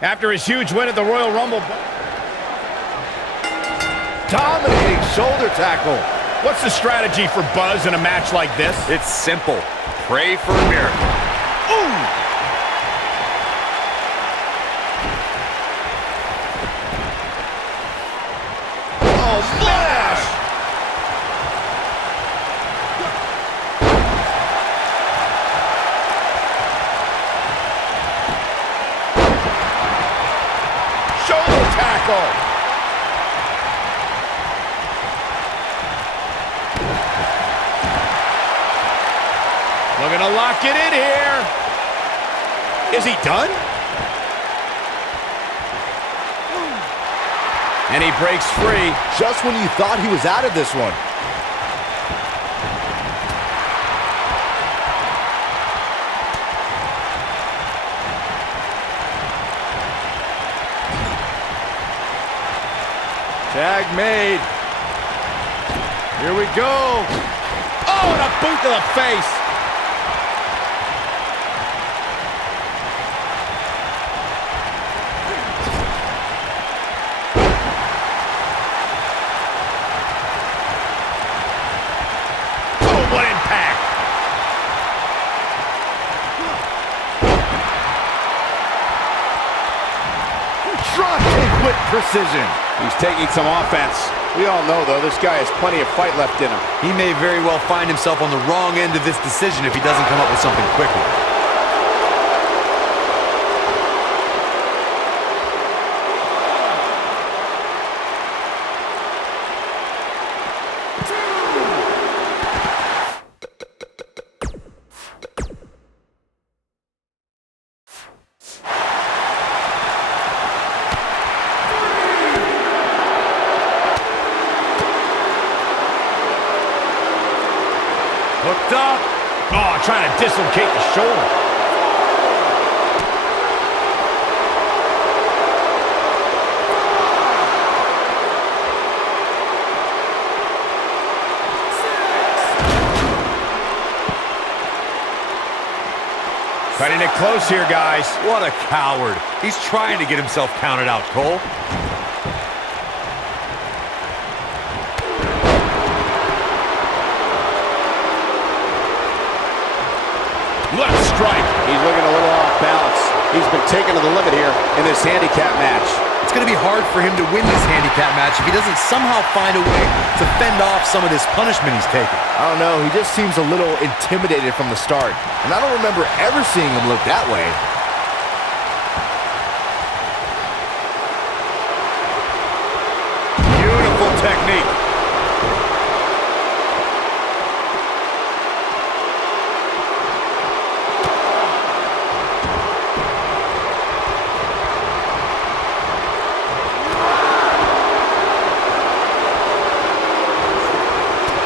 After his huge win at the Royal Rumble. Dominating shoulder tackle. What's the strategy for Buzz in a match like this? It's simple. Pray for a miracle. Ooh! Oh, smash! Shoulder tackle! Looking to lock it in here. Is he done? And he breaks free. Just when you thought he was out of this one. Tag made. Here we go. Oh, and a boot to the face. Oh, what impact. Drop kick with precision. He's taking some offense. We all know, though, this guy has plenty of fight left in him. He may very well find himself on the wrong end of this decision if he doesn't come up with something quickly. Hooked up. Oh, trying to dislocate the shoulder. Cutting it close here, guys. What a coward. He's trying to get himself counted out, Cole. Left strike. He's looking a little off balance. He's been taken to the limit here in this handicap match. It's going to be hard for him to win this handicap match if he doesn't somehow find a way to fend off some of this punishment he's taking. I don't know. He just seems a little intimidated from the start. And I don't remember ever seeing him look that way. Beautiful technique.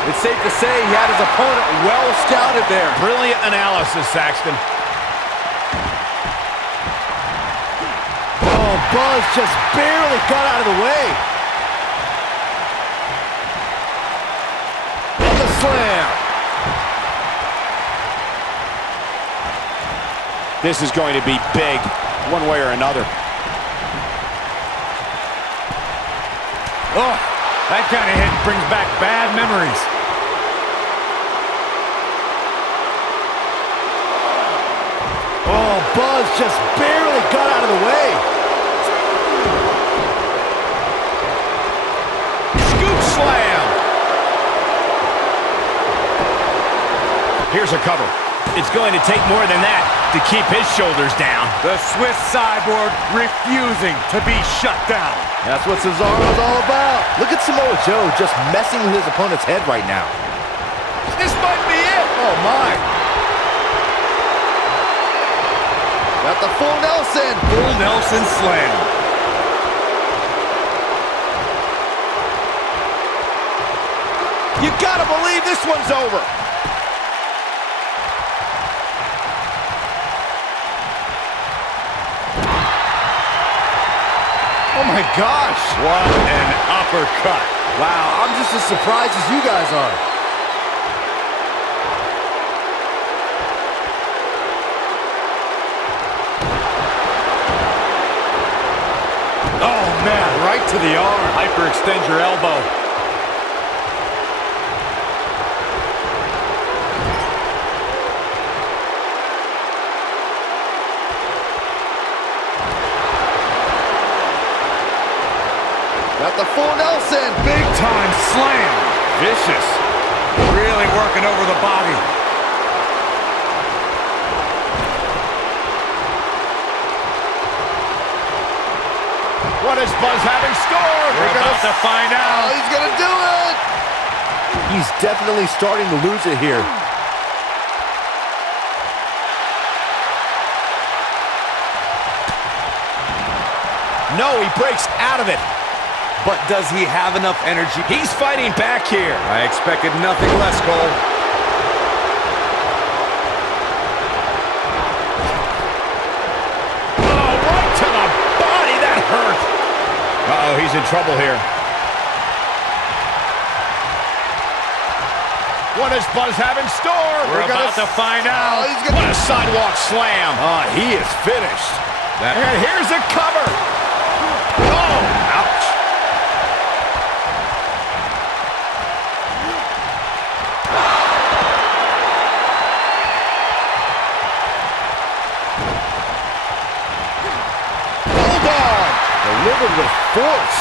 It's safe to say he had his opponent well scouted there. Brilliant analysis, Saxton. Oh, Buzz just barely got out of the way. And the slam. This is going to be big, one way or another. Oh, that kind of hit brings back bad memories. Oh, Buzz just barely got out of the way. Scoop slam. Here's a cover. It's going to take more than that to keep his shoulders down. The Swiss cyborg refusing to be shut down. That's what Cesaro's all about. Look at Samoa Joe just messing with his opponent's head right now. This might be it. Oh, my. Got the full Nelson. Full Nelson slam. You gotta believe this one's over. Oh, my gosh. What an uppercut. Wow, I'm just as surprised as you guys are. Right to the arm. Hyperextend your elbow. Got the full Nelson. Big time slam. Vicious. Really working over the body. What does Buzz have in store? We're about to find out. Oh, he's gonna do it. He's definitely starting to lose it here. No, he breaks out of it. But does he have enough energy? He's fighting back here. I expected nothing less, Cole. Oh, right to the body. That hurt. Uh-oh, he's in trouble here. What does Buzz have in store? We're about to find out. What a sidewalk slam. Oh, he is finished. And here's a cover. Oh, ouch. Bulldog delivered with force.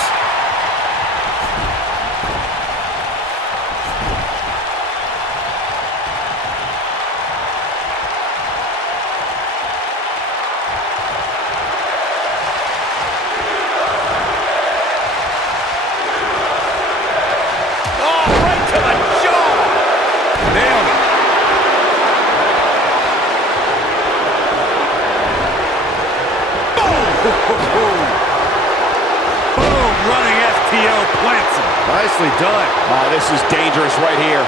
Boom, running FTO plants him. Nicely done. Oh, this is dangerous right here.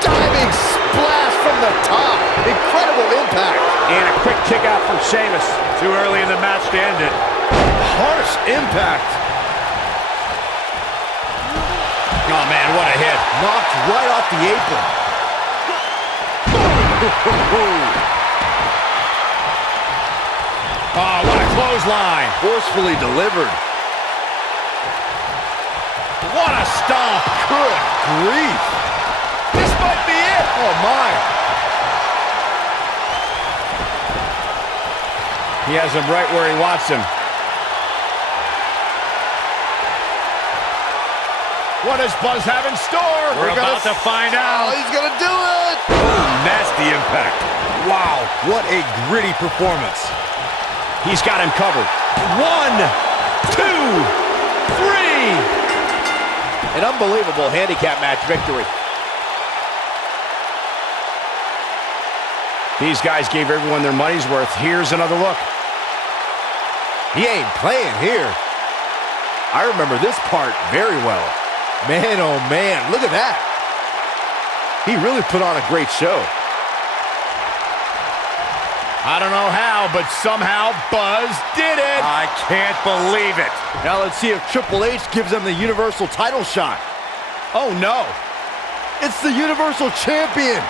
Diving splash from the top. Incredible impact. And a quick kick out from Sheamus. Too early in the match to end it. Harsh impact. Oh, man, what a hit. Knocked right off the apron. Oh, what a clothesline. Forcefully delivered. What a stomp. Good grief. This might be it. Oh, my. He has him right where he wants him. What does Buzz have in store? We're about to find out. Oh, he's going to do it. Boom, nasty impact. Wow, what a gritty performance. He's got him covered. 1, 2, 3. An unbelievable handicap match victory. These guys gave everyone their money's worth. Here's another look. He ain't playing here. I remember this part very well. Man, oh man, look at that. He really put on a great show. I don't know how, but somehow Buzz did it. I can't believe it. Now let's see if Triple H gives him the Universal title shot. Oh, no. It's the Universal Champion,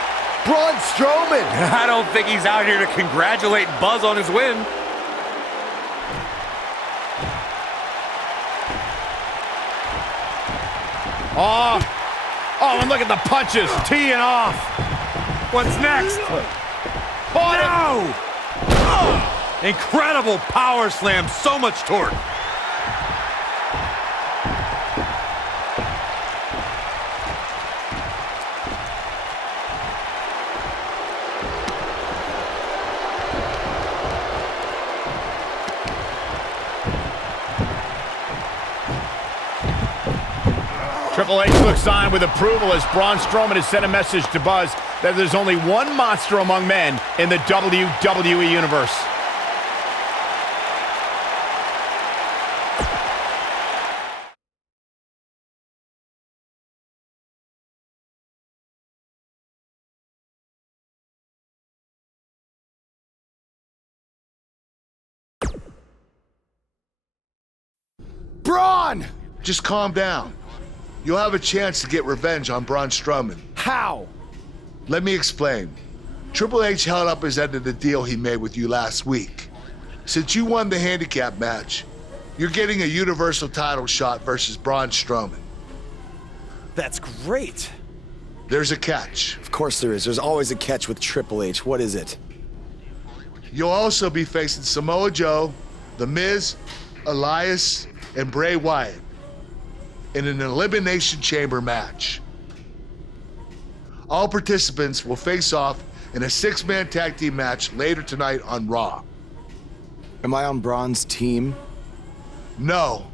Braun Strowman. I don't think he's out here to congratulate Buzz on his win. Oh, and look at the punches. Teeing off. What's next? No! Oh, incredible power slam. So much torque. Triple H looks on with approval as Braun Strowman has sent a message to Buzz that there's only one monster among men in the WWE Universe. Braun! Just calm down. You'll have a chance to get revenge on Braun Strowman. How? Let me explain. Triple H held up his end of the deal he made with you last week. Since you won the handicap match, you're getting a Universal title shot versus Braun Strowman. That's great. There's a catch. Of course there is. There's always a catch with Triple H. What is it? You'll also be facing Samoa Joe, The Miz, Elias, and Bray Wyatt in an Elimination Chamber match. All participants will face off in a 6-man tag team match later tonight on Raw. Am I on Braun's team? No.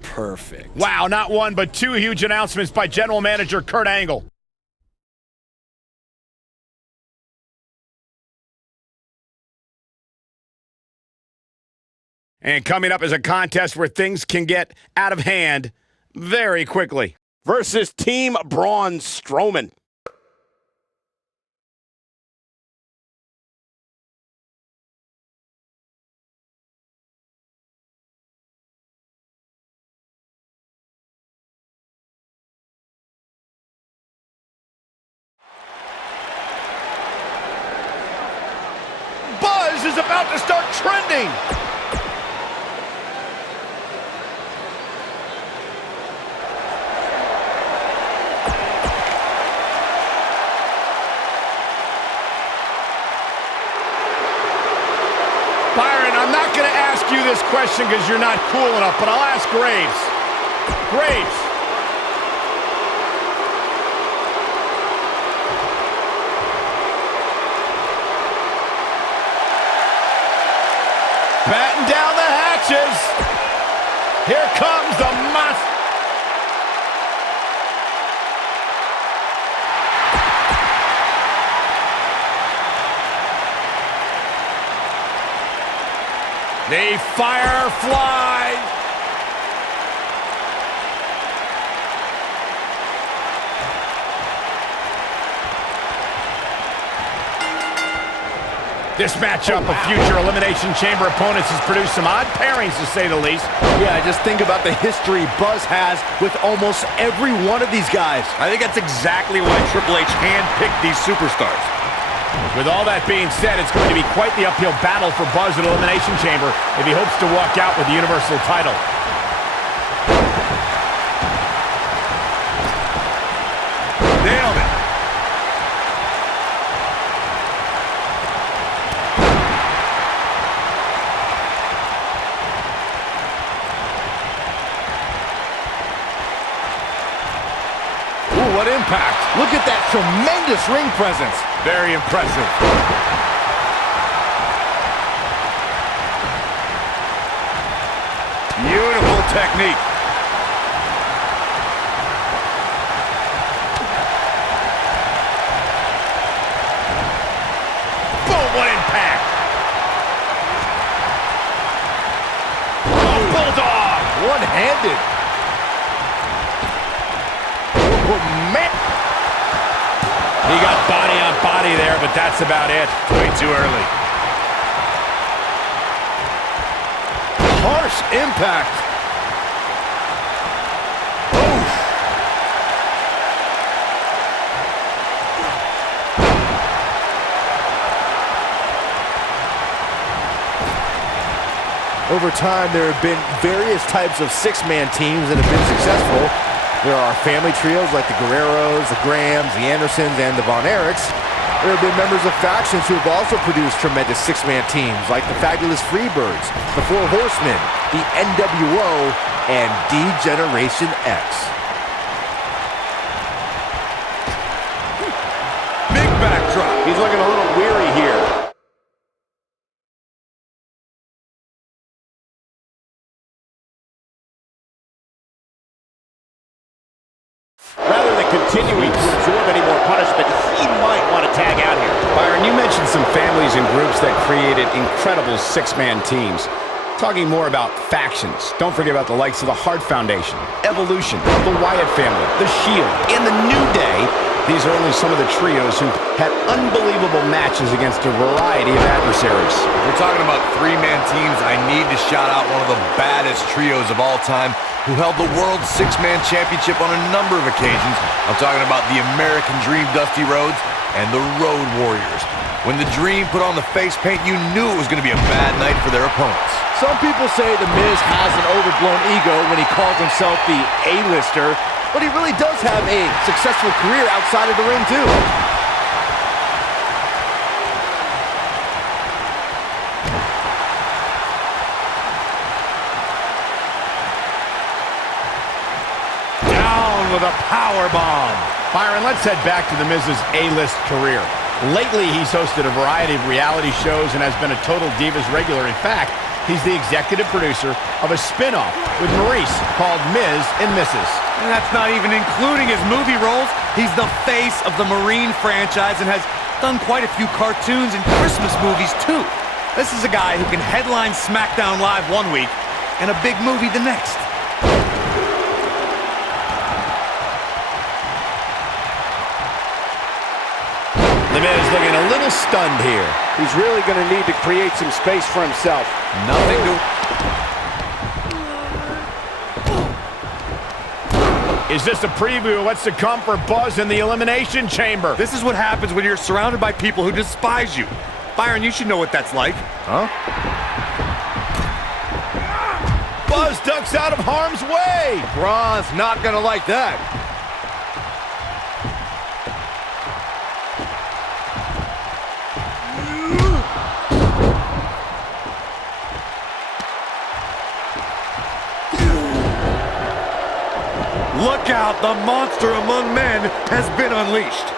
Perfect. Wow, not one, but two huge announcements by General Manager Kurt Angle. And coming up is a contest where things can get out of hand very quickly. Versus Team Braun Strowman. Buzz is about to start trending. Byron, I'm not going to ask you this question because you're not cool enough, but I'll ask Graves. Graves. Batten down the hatches. Here comes the monster. The Firefly. This matchup of future Elimination Chamber opponents has produced some odd pairings, to say the least. Yeah, just think about the history Buzz has with almost every one of these guys. I think that's exactly why Triple H handpicked these superstars. With all that being said, it's going to be quite the uphill battle for Buzz at Elimination Chamber if he hopes to walk out with the Universal title. Nailed it. Ooh, what impact. Look at that tremendous ring presence. Very impressive. Beautiful technique. Boom, what impact! Oh, Bulldog! One-handed. Oh, man. He got body on body there, but that's about it. Way too early. Harsh impact. Over time, there have been various types of 6-man teams that have been successful. There are family trios like the Guerreros, the Grahams, the Andersons, and the Von Erichs. There have been members of factions who have also produced tremendous 6-man teams like the Fabulous Freebirds, the Four Horsemen, the NWO, and D-Generation X. Big backdrop. He's looking a little weary here. Rather than continuing to absorb any more punishment, he might want to tag out here. Byron, you mentioned some families and groups that created incredible 6-man teams. Talking more about factions, don't forget about the likes of the Hart Foundation, Evolution, the Wyatt family, the Shield, and the New Day, These are only some of the trios who had unbelievable matches against a variety of adversaries. If we're talking about three-man teams, I need to shout out one of the baddest trios of all time who held the World Six-Man Championship on a number of occasions. I'm talking about the American Dream Dusty Rhodes and the Road Warriors. When the Dream put on the face paint, you knew it was going to be a bad night for their opponents. Some people say The Miz has an overblown ego when he calls himself the A-lister, but he really does have a successful career outside of the ring, too. Down with a power bomb. Byron, let's head back to The Miz's A-list career. Lately, he's hosted a variety of reality shows and has been a Total Divas regular. In fact, he's the executive producer of a spin-off with Maurice called Miz and Mrs. And that's not even including his movie roles. He's the face of the Marine franchise and has done quite a few cartoons and Christmas movies, too. This is a guy who can headline SmackDown Live one week and a big movie the next. The Miz looking a little stunned here. He's really going to need to create some space for himself. Nothing to... Is this a preview of what's to come for Buzz in the Elimination Chamber? This is what happens when you're surrounded by people who despise you. Byron, you should know what that's like. Huh? Buzz ducks out of harm's way. Braun's not going to like that. Look out, the monster among men has been unleashed.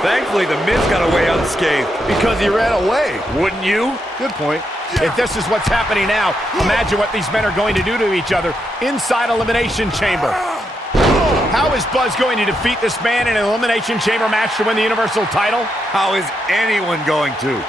Thankfully, the Miz got away unscathed. Because he ran away. Wouldn't you? Good point. If this is what's happening now, imagine what these men are going to do to each other inside Elimination Chamber. How is Buzz going to defeat this man in an Elimination Chamber match to win the Universal title? How is anyone going to?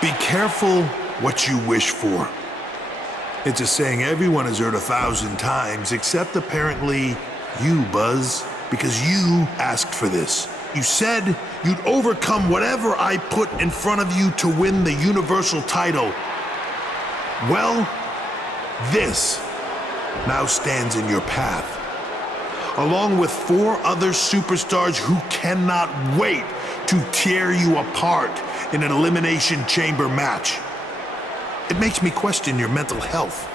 Be careful what you wish for. It's a saying everyone has heard 1,000 times, except apparently you, Buzz, because you asked for this. You said you'd overcome whatever I put in front of you to win the Universal title. Well, this now stands in your path, along with 4 other superstars who cannot wait to tear you apart in an Elimination Chamber match. It makes me question your mental health,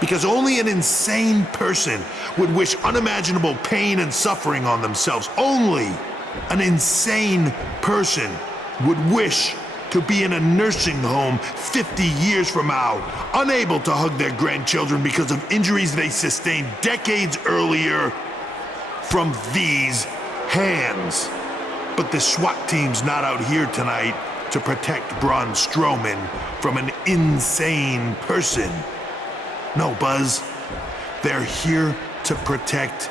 because only an insane person would wish unimaginable pain and suffering on themselves. Only an insane person would wish to be in a nursing home 50 years from now, unable to hug their grandchildren because of injuries they sustained decades earlier from these hands. But the SWAT team's not out here tonight to protect Braun Strowman from an insane person. No, Buzz. They're here to protect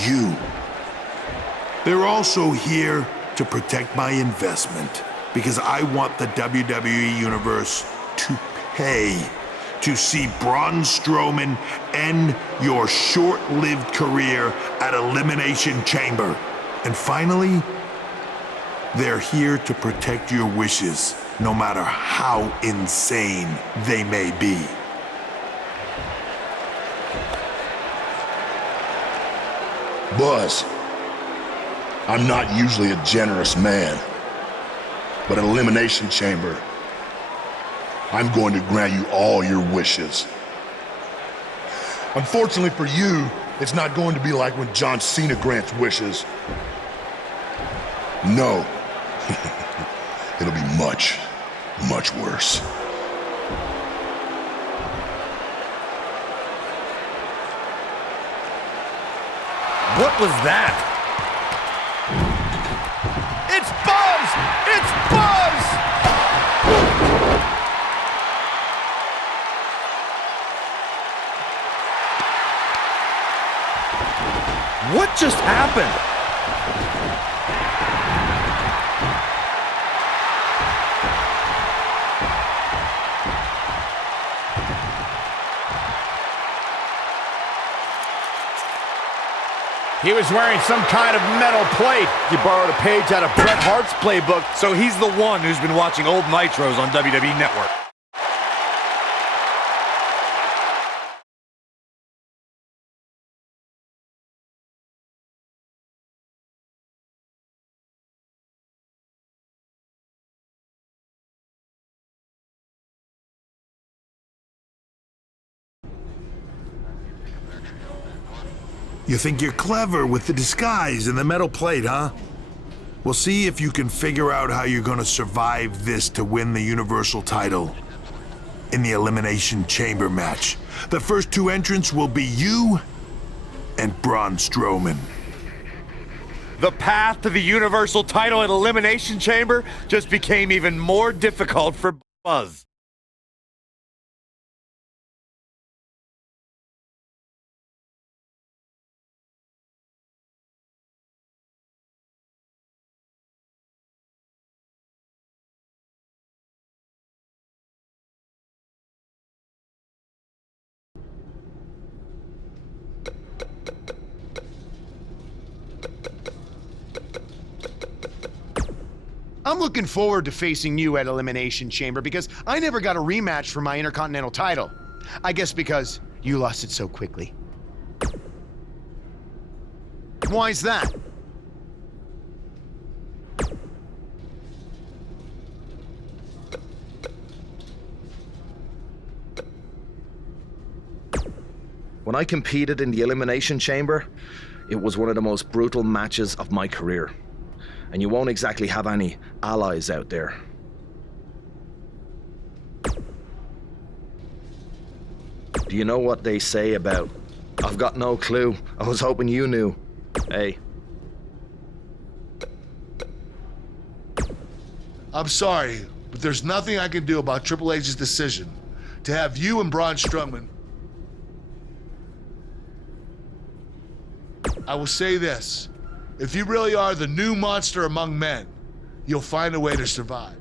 you. They're also here to protect my investment, because I want the WWE Universe to pay to see Braun Strowman end your short-lived career at Elimination Chamber. And finally, they're here to protect your wishes, no matter how insane they may be. Buzz, I'm not usually a generous man, but at Elimination Chamber, I'm going to grant you all your wishes. Unfortunately for you, it's not going to be like when John Cena grants wishes. No. It'll be much, much worse. What was that? It's Buzz! It's Buzz! What just happened? He was wearing some kind of metal plate. He borrowed a page out of Bret Hart's playbook. So he's the one who's been watching old Nitros on WWE Network. You think you're clever with the disguise and the metal plate, huh? We'll see if you can figure out how you're gonna survive this to win the Universal title in the Elimination Chamber match. The first two entrants will be you and Braun Strowman. The path to the Universal title at Elimination Chamber just became even more difficult for Buzz. I'm looking forward to facing you at Elimination Chamber because I never got a rematch for my Intercontinental title. I guess because you lost it so quickly. Why's that? When I competed in the Elimination Chamber, it was one of the most brutal matches of my career. And you won't exactly have any allies out there. Do you know what they say about, "I've got no clue, I was hoping you knew"? Hey. I'm sorry, but there's nothing I can do about Triple H's decision to have you and Braun Strowman. I will say this. If you really are the new monster among men, you'll find a way to survive.